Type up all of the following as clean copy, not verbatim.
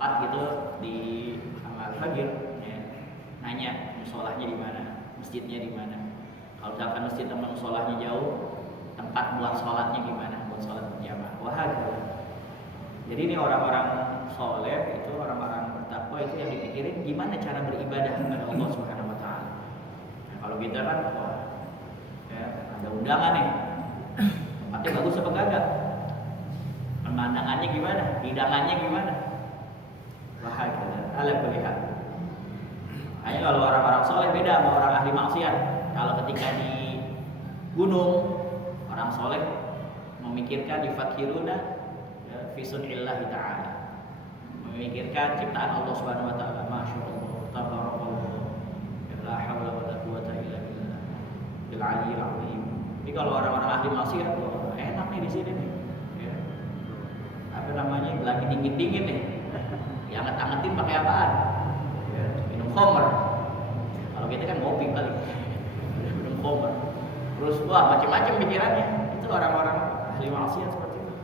tempat gitu di amal fajr, ya, nanya musholahnya di mana, masjidnya di mana. Kalau misalkan masjid sama musholahnya jauh, tempat buat sholatnya gimana, buat sholat berjamaah. Wahai, jadi ini orang-orang soleh itu, orang-orang bertakwa itu yang dipikirin gimana cara beribadah kepada Allah Subhanahu Wa Taala. Nah, kalau kita kan, wah, ya, ada undangan nih, tempatnya bagus apa kagak? Pemandangannya gimana? Hidangannya gimana? Wahai, alat melihat. Hanya kalau orang-orang soleh beda sama orang ahli maksiat. Kalau ketika di gunung, orang soleh memikirkan yufakkiruna fi sun'illahi ta'ala, memikirkan ciptaan Allah Subhanahu wa taala. Masyaallah, tabarakallah, la haula wala quwata illa billah, bil aliyyil azim. Jadi kalau orang-orang ahli maksiat, enak nih di sini nih. Ya. Apa namanya? Lagi dingin-dingin nih. Dianget-angetin pakai apaan? Ya, minum khamr. Kalau kita kan ngopi kali. Minum khamr. Terus wah macam-macam pikirannya. Itu orang-orang ahli maksiat seperti itu.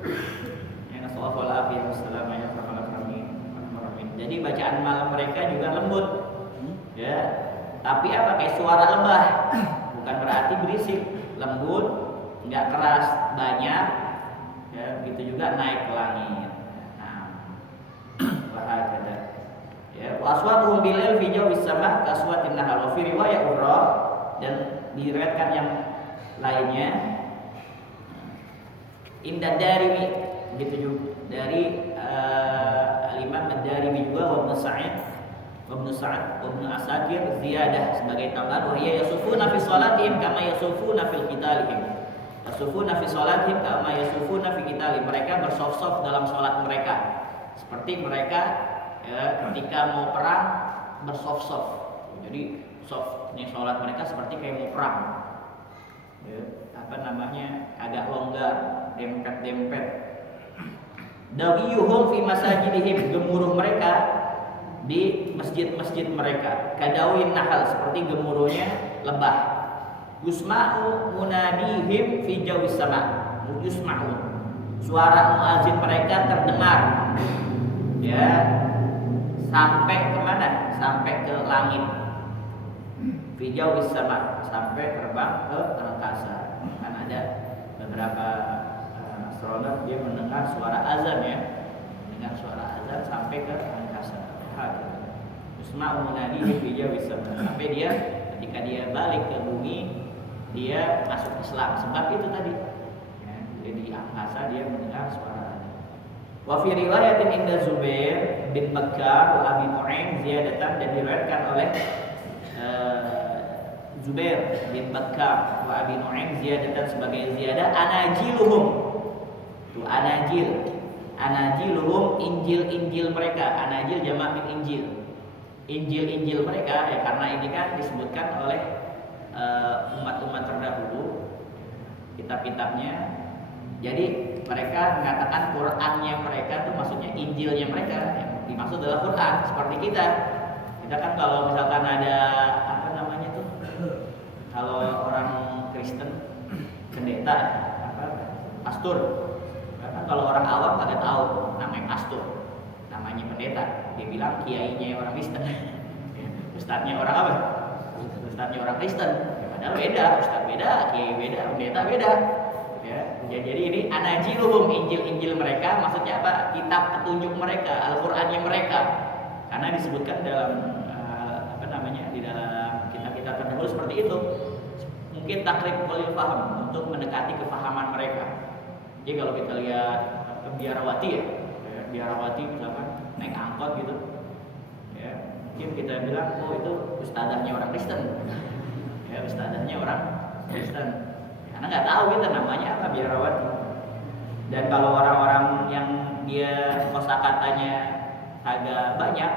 Jadi bacaan malam mereka juga lembut, ya. Tapi apa, kayak suara lebah, bukan berarti berisik, lembut, nggak keras banyak, ya. Begitu juga naik ke langit. Nah, bahaya. Ya, waswatuhum bilal fi jawis sama kaswatin nahal fi riwayat ukhra, dan diriwayatkan yang lainnya inda darimi gitu juga dari Al-Imam Ad-Darimi juga wa Ibnu Sa'id wa Ibnu Asakir ziyadah sebagai tambahan, wa hiya yasufuna fi salatihim kama yasufuna fil qitalihim. Yasufuna fi salatihim kama yasufuna fi qitalihim. Mereka bersaf-saf dalam salat mereka seperti mereka, ya, ketika mau perang bersaf-saf. Jadi saf ini salat mereka seperti kayak mau perang. Ya, apa namanya? Agak longgar, dempet-dempet. Dawiyuhum fi masajidihim, gemuruh mereka di masjid-masjid mereka. Kadawin nahal, seperti gemuruhnya lebah. Yusma'u munadihim fi jawis sama. Yusma'u, suara muazin mereka terdengar, ya, sampai kemana? Sampai ke langit. Fi jawis sama, sampai terbang ke angkasa. Kan ada beberapa astronom dia mendengar suara azan, ya, mendengar suara azan sampai ke angkasa. Yusma'u munadihi fi jawis sama, sampai dia ketika dia balik ke bumi dia masuk Islam. Sebab itu tadi, ya, jadi di angkasa dia mendengar suara azan. Wa fi riwayatin inda Zubair bin Bakkar wa Abi Nu'aim ziyadatan, dan diriwayatkan oleh Zubair bin Bakkar wa Abi Nu'aim ziyadatan sebagai ziyadah anajiluhum. Itu anajiluhum, injil mereka. Anajil jamak min injil mereka, ya, karena ini kan disebutkan oleh umat-umat terdahulu kitab-kitabnya. Jadi mereka mengatakan Qur'annya mereka itu maksudnya Injilnya mereka, yang dimaksud adalah Qur'an. Seperti kita kan kalau misalkan ada apa namanya tuh, kalau orang Kristen pendeta, apa, pastor, kan kalau orang awam kagak tahu namanya pastor, namanya pendeta, dia bilang kiainya orang Kristen, ustadznya orang apa? Ustadznya orang Kristen, ya, padahal beda, ustadz beda, kiai beda, pendeta beda. Ya, jadi ini anajiluhum, injil mereka, maksudnya apa? Kitab petunjuk mereka, Al-Qur'annya mereka. Karena disebutkan dalam apa namanya, di dalam kitab-kitab terdahulu seperti itu. Mungkin takrib walil faham, untuk mendekati kefahaman mereka. Jadi kalau kita lihat biarawati, ya, biarawati misalkan naik angkot gitu, ya, mungkin kita bilang, oh itu ustadzahnya orang Kristen, ya, ustadzahnya orang Kristen. Karena nggak tahu kita namanya apa, biarawati. Dan kalau orang-orang yang dia kosakatanya agak banyak,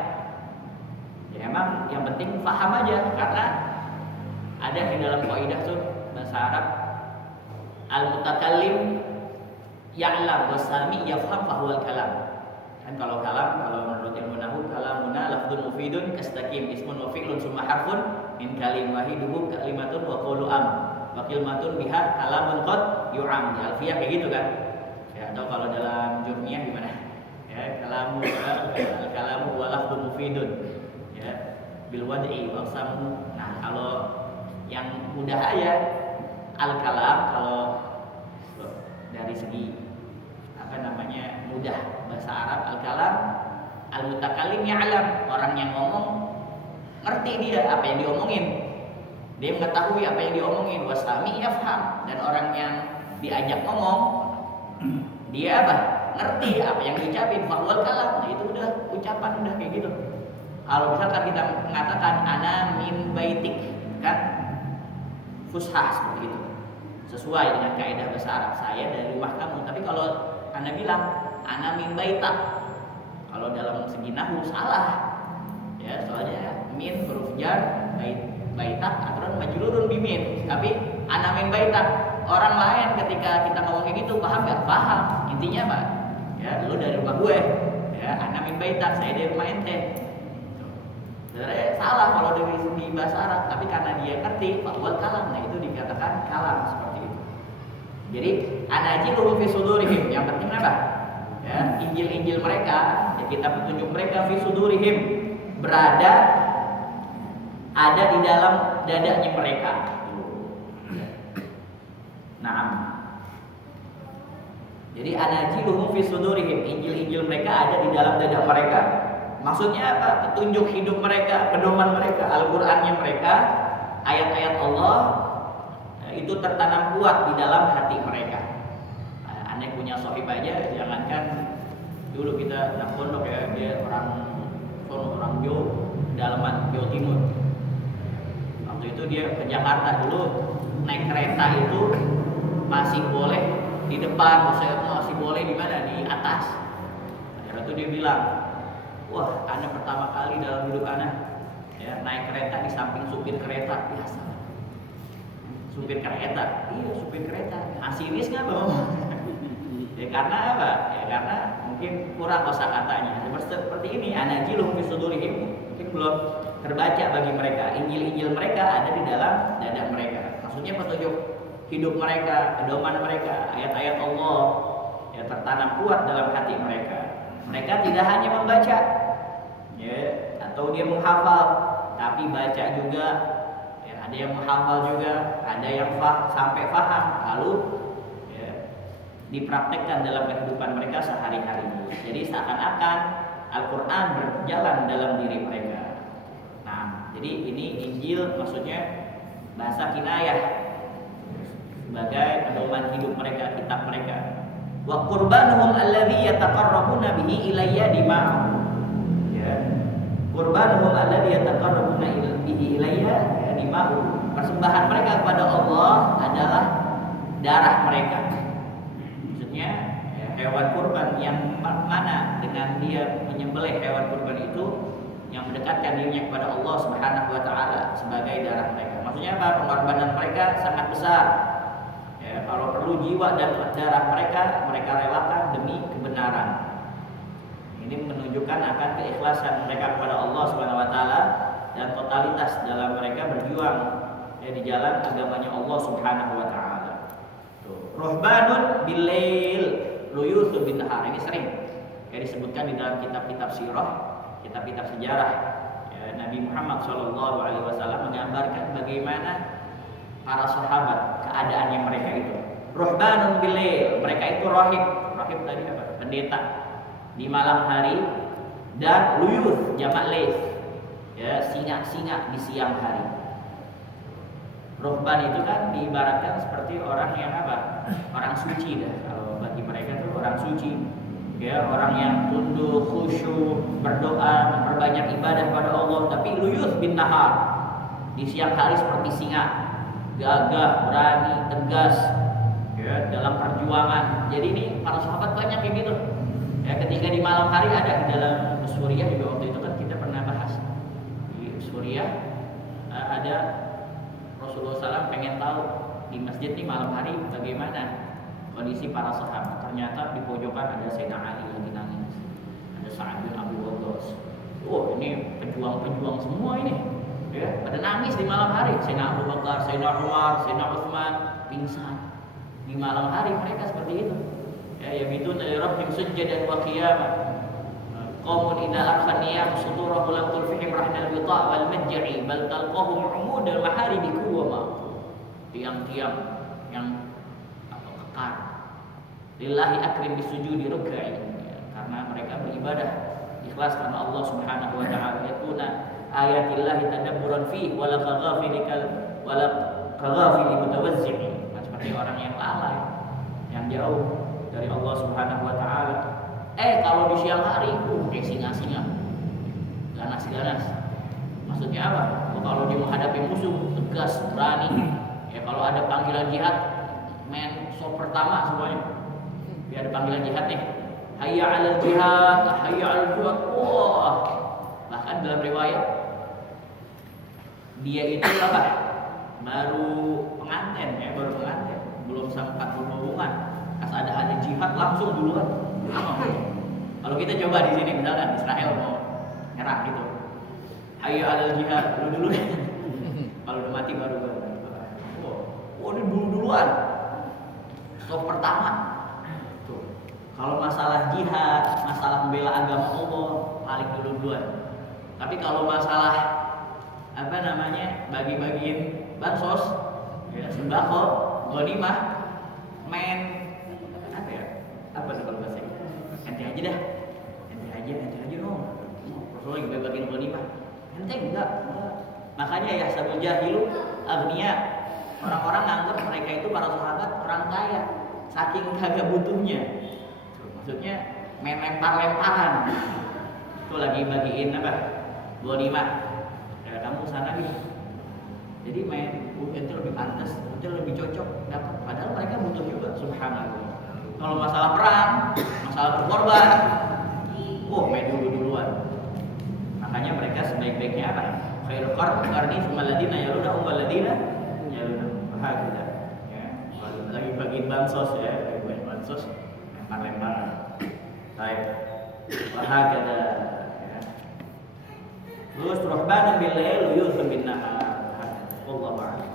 ya emang yang penting paham aja. Karena ada di dalam kaidah tuh bahasa Arab, al-mutakallim ya'lam wasami yafham fahuwal kalam. Kan kalau kalam, kalau menurut ilmu nahwu, kalamuna lafdun mufidun kastaqim ismun wa fi'lun summa harfun min kalim wahiduhu kalimatun wa qawlu am wa kalimatun biha kalamun qad yu'am. Di Alfiyah kayak gitu kan. Ya, atau kalau dalam Jurmiyah gimana? Ya, kalamu mufidun. Ya, bil wad'i wa samu. Nah, kalau yang mudah aja al-kalam, kalau dari segi mudah bahasa Arab, al-kalam al-mutakallim ya'lam, orang yang ngomong ngerti dia apa yang diomongin, dia mengetahui apa yang diomongin. Wasami yafham, dan orang yang diajak ngomong dia apa? Ngerti apa yang diucapin. Fahwal kalam, nah itu udah ucapan, udah kayak gitu. Kalau misalkan kita mengatakan ana min baitik, kan fushah seperti itu, sesuai dengan kaidah bahasa Arab, saya dari rumah kamu. Tapi kalau ana bilang ana min baitak, kalau dalam segi nahwu salah. Ya, soalnya min huruf jar, baitak aturan majrurun bimin. Tapi ana min baitak, orang lain ketika kita ngomong kayak gitu paham nggak? Paham. Intinya apa? Ya, lu dari rumah gue. Ya, ana min baitak, saya dari rumah ente. Sebenarnya salah kalau dari segi bahasa Arab, tapi karena dia ngerti bahwa kalam, nah itu dikatakan kalam seperti itu. Jadi anajiluhum fi sudurihim, yang penting apa? Ya, Injil-Injil mereka, ya, kitab petunjuk mereka fi sudurihim, berada ada di dalam dadanya mereka. Nah, jadi anajiluhum fi sudurihim, Injil-Injil mereka ada di dalam dada mereka. Maksudnya apa? Petunjuk hidup mereka, pedoman mereka, Al-Qur'annya mereka, ayat-ayat Allah itu tertanam kuat di dalam hati mereka. Aneh punya sohib aja, jangankan dulu kita anak pondok ya, dia orang Jawa, dalaman Jawa Timur. Waktu itu dia ke Jakarta dulu, naik kereta itu masih boleh di depan, maksudnya masih boleh di mana? Di atas. Akhirnya itu dia bilang, wah, Anda pertama kali dalam hidup Anda ya, naik kereta di samping supir kereta. Biasa. Supir kereta? Iya, supir kereta. Asiris nggak bang? Ya karena apa? Ya karena mungkin kurang kosakatanya. Seperti ini, anajiluhum fi sudurihim, mungkin belum terbaca bagi mereka. Injil-injil mereka ada di dalam dada mereka. Maksudnya petunjuk hidup mereka, pedoman mereka, ayat-ayat Allah yang tertanam kuat dalam hati mereka. Mereka tidak hanya membaca, ya, atau dia menghafal, tapi baca juga. Ya, ada yang menghafal juga, ada yang sampai paham, lalu ya, dipraktekkan dalam kehidupan mereka sehari-hari. Jadi seakan-akan Al-Quran berjalan dalam diri mereka. Nah, jadi ini Injil maksudnya bahasa kinayah sebagai pedoman hidup mereka, kitab mereka. Wa qurbanuhum alladzi yataqarrabuna bihi ilayya dima'u. Ya. Qurbanuhum alladzi yataqarrabuna bihi ilayya dima'u. Persembahan mereka kepada Allah adalah darah mereka. Maksudnya ya, hewan kurban yang mana dengan dia menyembelih hewan kurban itu yang mendekatkan dirinya kepada Allah Subhanahu wa taala sebagai darah mereka. Maksudnya apa? Pengorbanan mereka sangat besar. Ya, kalau perlu jiwa dan darah mereka relakan demi kebenaran. Ini menunjukkan akan keikhlasan mereka kepada Allah Subhanahu wa taala dan totalitas dalam mereka berjuang ya, di jalan agamanya Allah Subhanahu wa taala. Ruhbanun bilail luyusun bin nahar. Ini sering ya, disebutkan di dalam kitab-kitab sirah, kitab-kitab sejarah. Ya, Nabi Muhammad SAW menggambarkan bagaimana para sahabat keadaannya mereka itu. Ruhbanun bilail, mereka itu rahib. Rahib tadi apa? Pendeta di malam hari, dan luyuth jamak laif. Ya, singa-singa di siang hari. Ruhban itu kan diibaratkan seperti orang yang apa? Orang suci dah. Kalau bagi mereka itu orang suci. Ya, orang yang tunduk, khusyuk, berdoa, memperbanyak ibadah pada Allah. Tapi luyuth bin nahar, di siang hari seperti singa, gagah, berani, tegas ya, dalam perjuangan. Jadi ini para sahabat banyak yang gitu. Ya, ketika di malam hari ada di dalam Suriah juga, waktu itu kan kita pernah bahas. Di Suriah ada Rasulullah SAW pengen tahu di masjid nih malam hari bagaimana kondisi para sahabat. Ternyata di pojokan ada Sayyidina Ali lagi nangis, ada Sa'ad bin Abi Waqqas. Oh, ini pejuang-pejuang semua ini. Ya, pada nangis di malam hari. Sayyidina Abu Bakar, Sayyidina Umar, Sayyidina Utsman pingsan di malam hari. Mereka seperti itu. Ya, yang itu dari Rabbim sujjadan wa qiyamah. Qaumun idza arfaniyam sudurahum lam tulfihim rahnal wita' wal maj'i bal talqahum 'umudal maharibi kuwama. Tiang-tiang yang kekar. Lillahi akrim bisujudi ruk'i. Karena mereka beribadah ikhlas karena Allah Subhanahu wa taala. Yakuna ayatillahi tadabburan fi wala kaghafili mutawazzi'i. Seperti orang yang lalai, yang jauh dari Allah Subhanahu wa taala. Kalau di siang hari, kayak singa-singa, ganas-ganas. Maksudnya apa? Kalau dia menghadapi musuh, tegas, berani. Ya kalau ada panggilan jihad, main show pertama semuanya. Biar ada panggilan jihad nih. Hayya 'alal jihad, hayya 'alal jihad. Wah. Bahkan dalam riwayat dia itu apa? Baru pengantin, belum sempat berhubungan. Pas ada jihad langsung duluan. Kalau kita coba di sini misalkan Israel mau nyerang gitu, hayya 'alal jihad dulu. Kalau udah mati baru. Ini duluan. Stop pertama. Tuh. Kalau masalah jihad, masalah membela agama Allah paling duluan. Tapi kalau masalah bagi-bagiin bansos, ya, sembako, ghanimah, main apa tuh kalau bahasa ente aja dah, ente aja dong. Rasul lagi bagiin ghanimah, ente enggak. Makanya ya sabul jahilu agniya, orang-orang nganggap mereka itu para sahabat orang kaya, saking kagak butuhnya. Maksudnya main lempar-lemparan. Itu lagi bagiin ghanimah. Ya kamu sana gitu. Jadi main ente lebih pantas, ente lebih cocok dapat. Padahal mereka butuh juga, subhanallah. Kalau masalah perang, masalah berkorban, main duluan. Makanya mereka sebaik-baiknya apa? Khairul qarni tsumma alladziina yalunahum wal ladziina yalunahum. Bahagia. Ya, lagi bagiin bansos ya, bagiin bansos, lempar-lemparan. Baik. Bahagia ya. Terus ruhbanan bil lail yuzun bin nahar. Wallahu a'lam.